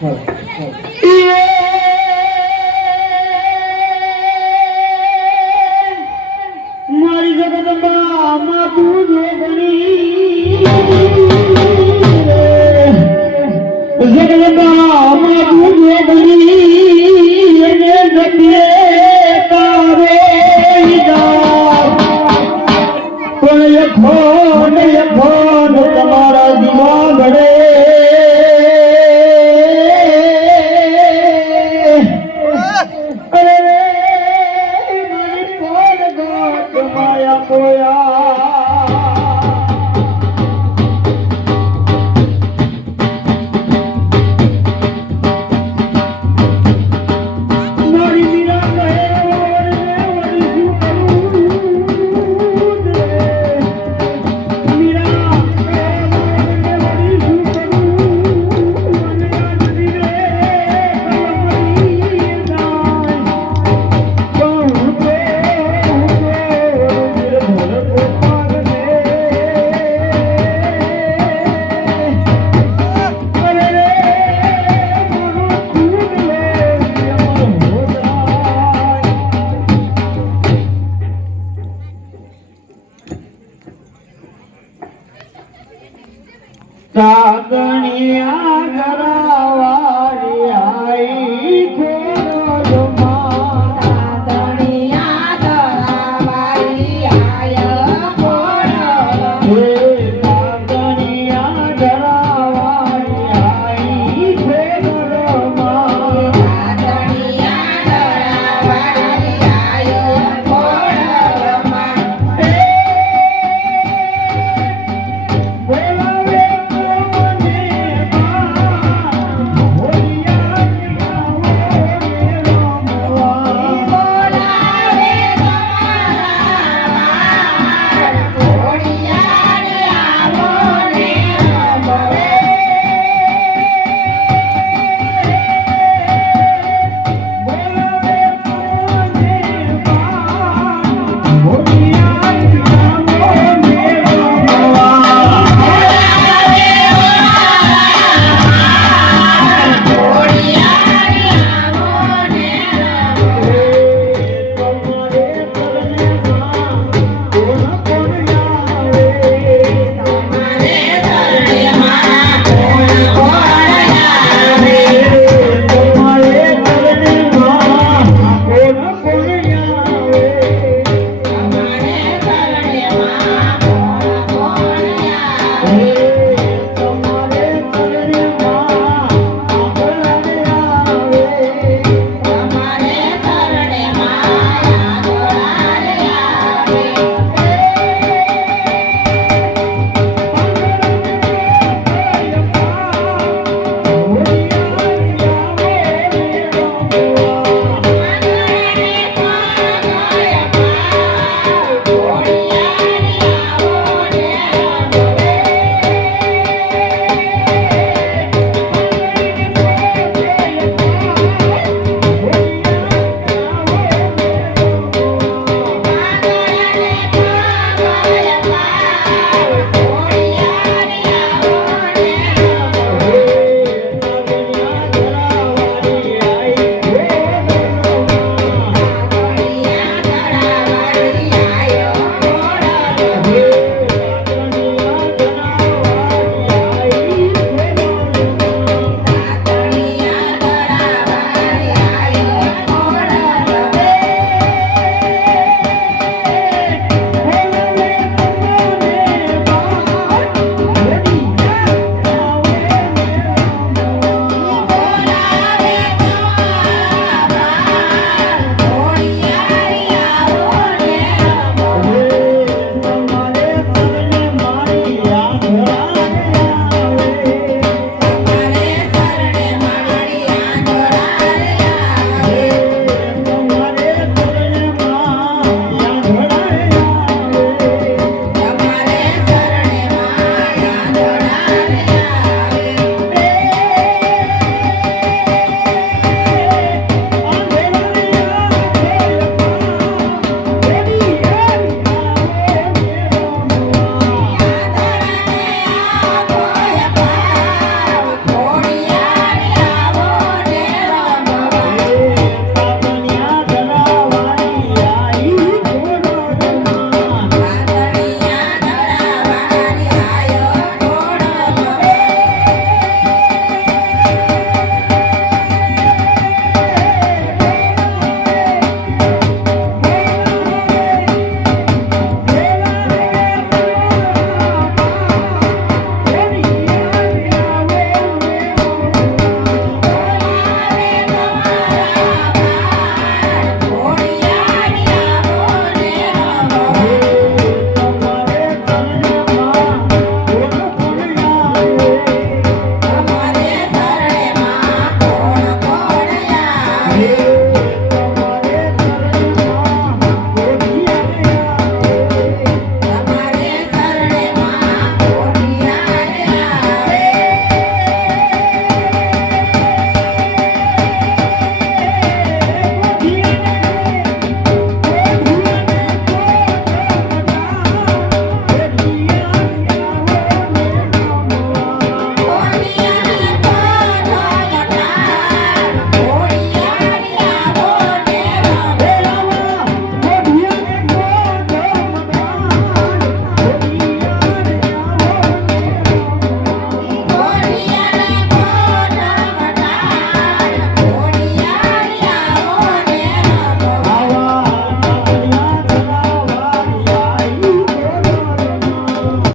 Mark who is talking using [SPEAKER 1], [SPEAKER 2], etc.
[SPEAKER 1] મારી જગદંબા માં તું જોગણી જગદંબા માં તું જોગણી એને નખે તારે પણ એ apoyar. લાગણી આ